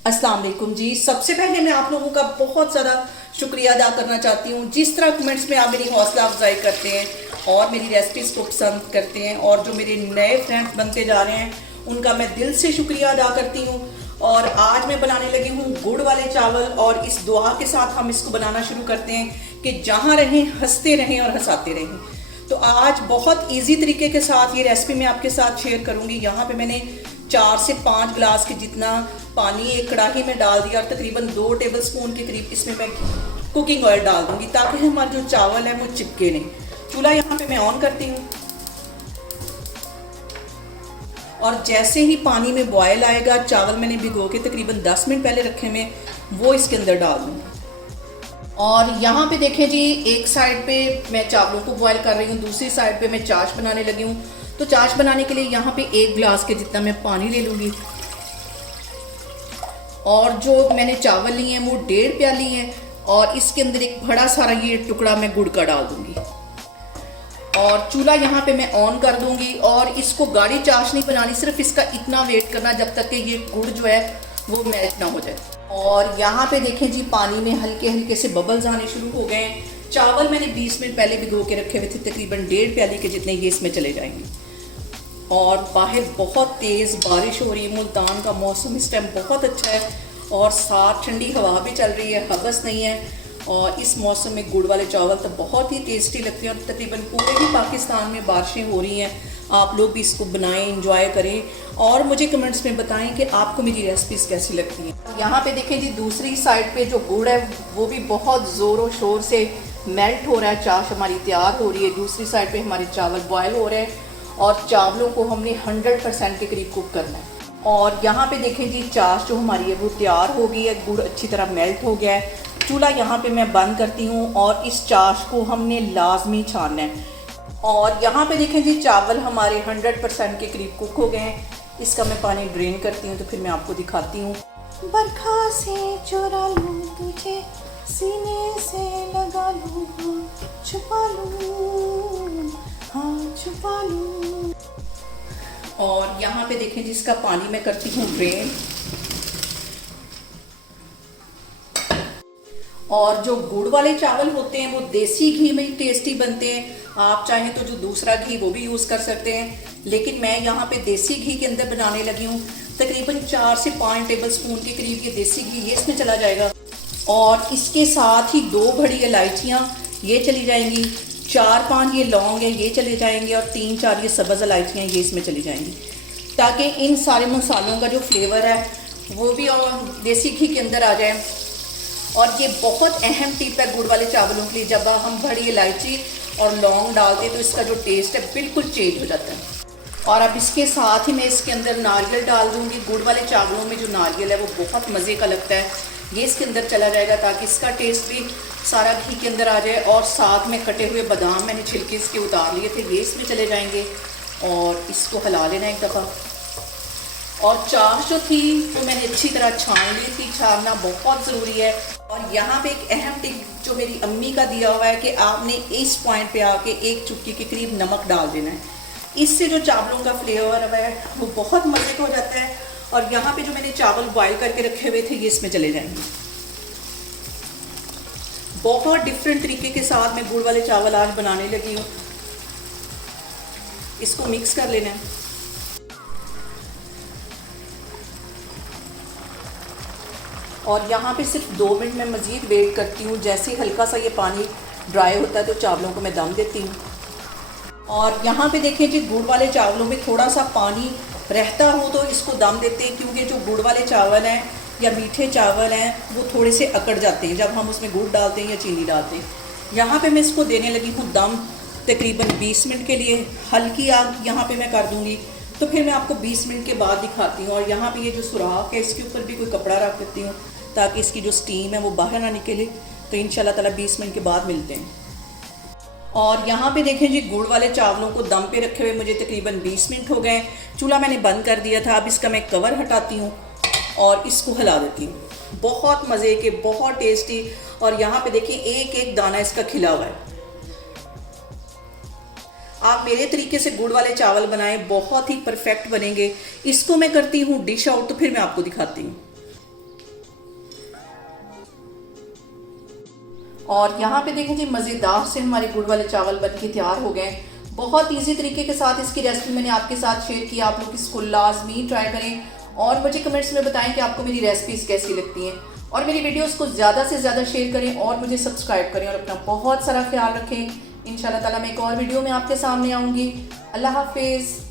अस्सलाम वालेकुम जी। सबसे पहले मैं आप लोगों का बहुत ज़्यादा शुक्रिया अदा करना चाहती हूँ। जिस तरह कमेंट्स में आप मेरी हौसला अफजाई करते हैं और मेरी रेसिपीज़ को पसंद करते हैं और जो मेरे नए फ्रेंड्स बनते जा रहे हैं उनका मैं दिल से शुक्रिया अदा करती हूँ। और आज मैं बनाने लगी हूँ गुड़ वाले चावल और इस दुआ के साथ हम इसको बनाना शुरू करते हैं कि जहाँ रहें हंसते रहें और हंसाते रहें। तो आज बहुत इजी तरीके के साथ ये रेसिपी मैं आपके साथ शेयर करूँगी। यहाँ पे मैंने 4 से 5 गिलास के जितना पानी एक कढ़ाई में डाल दिया और तकरीबन 2 टेबल स्पून के करीब इसमें मैं कुकिंग ऑयल डाल दूंगी ताकि हमारे जो चावल है वो चिपके नहीं। चूल्हा यहाँ पे मैं ऑन करती हूँ और जैसे ही पानी में बॉयल आएगा, चावल मैंने भिगो के तकरीबन 10 मिनट पहले रखे हुए वो इसके अंदर डाल दूँगी। और यहाँ पे देखें जी, एक साइड पे मैं चावलों को बॉयल कर रही हूँ, दूसरी साइड पे मैं चाश बनाने लगी हूँ। तो चाश बनाने के लिए यहाँ पे 1 गिलास के जितना मैं पानी ले लूँगी और जो मैंने चावल लिए हैं वो 1.5 प्याली हैं और इसके अंदर एक बड़ा सारा ये टुकड़ा मैं गुड़ का डाल दूँगी। और चूल्हा यहाँ पे मैं ऑन कर दूँगी और इसको गाढ़ी चाश नहीं बनानी, सिर्फ इसका इतना वेट करना जब तक कि ये गुड़ जो है वो मेल्ट ना हो जाए। और यहाँ पे देखें जी, पानी में हल्के हल्के से बबल्स आने शुरू हो गए हैं। चावल मैंने 20 मिनट पहले भिगो के रखे हुए थे, तकरीबन 1.5 प्याली के जितने ये इसमें चले जाएंगे। और बाहर बहुत तेज़ बारिश हो रही है, मुल्तान का मौसम इस टाइम बहुत अच्छा है और साथ ठंडी हवा भी चल रही है, हवस नहीं है। और इस मौसम में गुड़ वाले चावल तो बहुत ही टेस्टी लगते हैं और तकरीबन पूरे ही पाकिस्तान में बारिशें हो रही हैं। आप लोग भी इसको बनाएं, इंजॉय करें और मुझे कमेंट्स में बताएं कि आपको मेरी रेसिपीज़ कैसी लगती हैं। यहाँ पे देखें जी, दूसरी साइड पे जो गुड़ है वो भी बहुत ज़ोरों शोर से मेल्ट हो रहा है, चाश हमारी तैयार हो रही है। दूसरी साइड पे हमारे चावल बॉयल हो रहे हैं और चावलों को हमने 100% के करीब कुक करना है। और यहाँ पे देखें जी, चाश जो हमारी है वो तैयार हो गई है, गुड़ अच्छी तरह मेल्ट हो गया है। चूल्हा यहाँ पे मैं बंद करती हूँ और इस चाश को हमने लाजमी छानना है। और यहाँ पे देखें जी, चावल हमारे 100% के करीब कुक हो गए हैं। इसका मैं पानी ड्रेन करती हूँ तो फिर मैं आपको दिखाती हूँ। बरखा से चुरा लूँ तुझे, सीने से लगा लूँ, छुपा लूँ, हाँ छुपा लूँ। और यहाँ पे देखें जी, इसका पानी मैं करती हूँ ड्रेन। और जो गुड़ वाले चावल होते हैं वो देसी घी में टेस्टी बनते हैं। आप चाहें तो जो दूसरा घी वो भी यूज़ कर सकते हैं, लेकिन मैं यहाँ पे देसी घी के अंदर बनाने लगी हूँ। तकरीबन 4 से 5 टेबल स्पून के करीब ये देसी घी ये इसमें चला जाएगा। और इसके साथ ही 2 बड़ी इलायचियाँ ये चली जाएंगी, 4-5 ये लौंग है ये चले जाएंगे और 3-4 ये सब्ज़ इलायचियाँ ये इसमें चली जाएंगी, ताकि इन सारे मसालों का जो फ्लेवर है वो भी और देसी घी के अंदर आ जाए। और ये बहुत अहम टिप है गुड़ वाले चावलों के लिए, जब हम बड़ी इलायची और लौंग डालते हैं तो इसका जो टेस्ट है बिल्कुल चेंज हो जाता है। और अब इसके साथ ही मैं इसके अंदर नारियल डाल दूँगी। गुड़ वाले चावलों में जो नारियल है वो बहुत मज़े का लगता है, ये इसके अंदर चला जाएगा ताकि इसका टेस्ट भी सारा घी के अंदर आ जाए। और साथ में कटे हुए बादाम मैंने छिलके इसके उतार लिए थे, ये इसमें चले जाएंगे और इसको हिला लेना एक दफ़ा। और चाश जो थी वो मैंने अच्छी तरह छान ली थी, छानना बहुत ज़रूरी है। और यहाँ पे एक अहम टिप जो मेरी अम्मी का दिया हुआ है कि आपने इस पॉइंट पे आके 1 चुटकी के करीब नमक डाल देना है। इससे जो चावलों का फ्लेवर है वो बहुत मज़े का हो जाता है। और यहाँ पे जो मैंने चावल बॉयल करके रखे हुए थे ये इसमें चले जाएंगे। बहुत डिफरेंट तरीके के साथ मैं गुड़ वाले चावल आज बनाने लगी हूँ। इसको मिक्स कर लेना है। और यहाँ पे सिर्फ 2 मिनट में मज़ीद वेट करती हूँ। जैसे ही हल्का सा ये पानी ड्राई होता है तो चावलों को मैं दम देती हूँ। और यहाँ पे देखें जी, गुड़ वाले चावलों में थोड़ा सा पानी रहता हो तो इसको दम देते हैं, क्योंकि जो गुड़ वाले चावल हैं या मीठे चावल हैं वो थोड़े से अकड़ जाते हैं जब हम उसमें गुड़ डालते हैं या चीनी डालते हैं। यहाँ पे मैं इसको देने लगी हूँ दम तकरीबन 20 मिनट के लिए। हल्की आग यहाँ पे मैं कर दूँगी तो फिर मैं आपको 20 मिनट के बाद दिखाती हूँ। और यहाँ पे ये जो सुराख है इसके ऊपर भी कोई कपड़ा रख देती हूँ ताकि इसकी जो स्टीम है वो बाहर ना निकले। तो इंशाल्लाह ताला 20 मिनट के बाद मिलते हैं। और यहाँ पे देखें जी, गुड़ वाले चावलों को दम पे रखे हुए मुझे तकरीबन 20 मिनट हो गए। चूल्हा मैंने बंद कर दिया था। अब इसका मैं कवर हटाती हूँ और इसको हिला देती हूँ। बहुत मज़े के, बहुत टेस्टी। और यहाँ पे देखिए एक एक दाना इसका खिला हुआ है। आप मेरे तरीके से गुड़ वाले चावल बनाएं, बहुत ही परफेक्ट बनेंगे। इसको मैं करती हूँ डिश आउट तो फिर मैं आपको दिखाती हूँ। और यहाँ पे देखें जी मज़ेदार से हमारे गुड़ वाले चावल बन के तैयार हो गए। बहुत इजी तरीके के साथ इसकी रेसिपी मैंने आपके साथ शेयर की। आप लोग इसको लाजमी ट्राई करें और मुझे कमेंट्स में बताएं कि आपको मेरी रेसिपीज़ कैसी लगती हैं, और मेरी वीडियोस को ज़्यादा से ज़्यादा शेयर करें और मुझे सब्सक्राइब करें, और अपना बहुत सारा ख्याल रखें। इंशाल्लाह ताला मैं एक और वीडियो में आपके सामने आऊँगी। अल्लाह हाफिज़।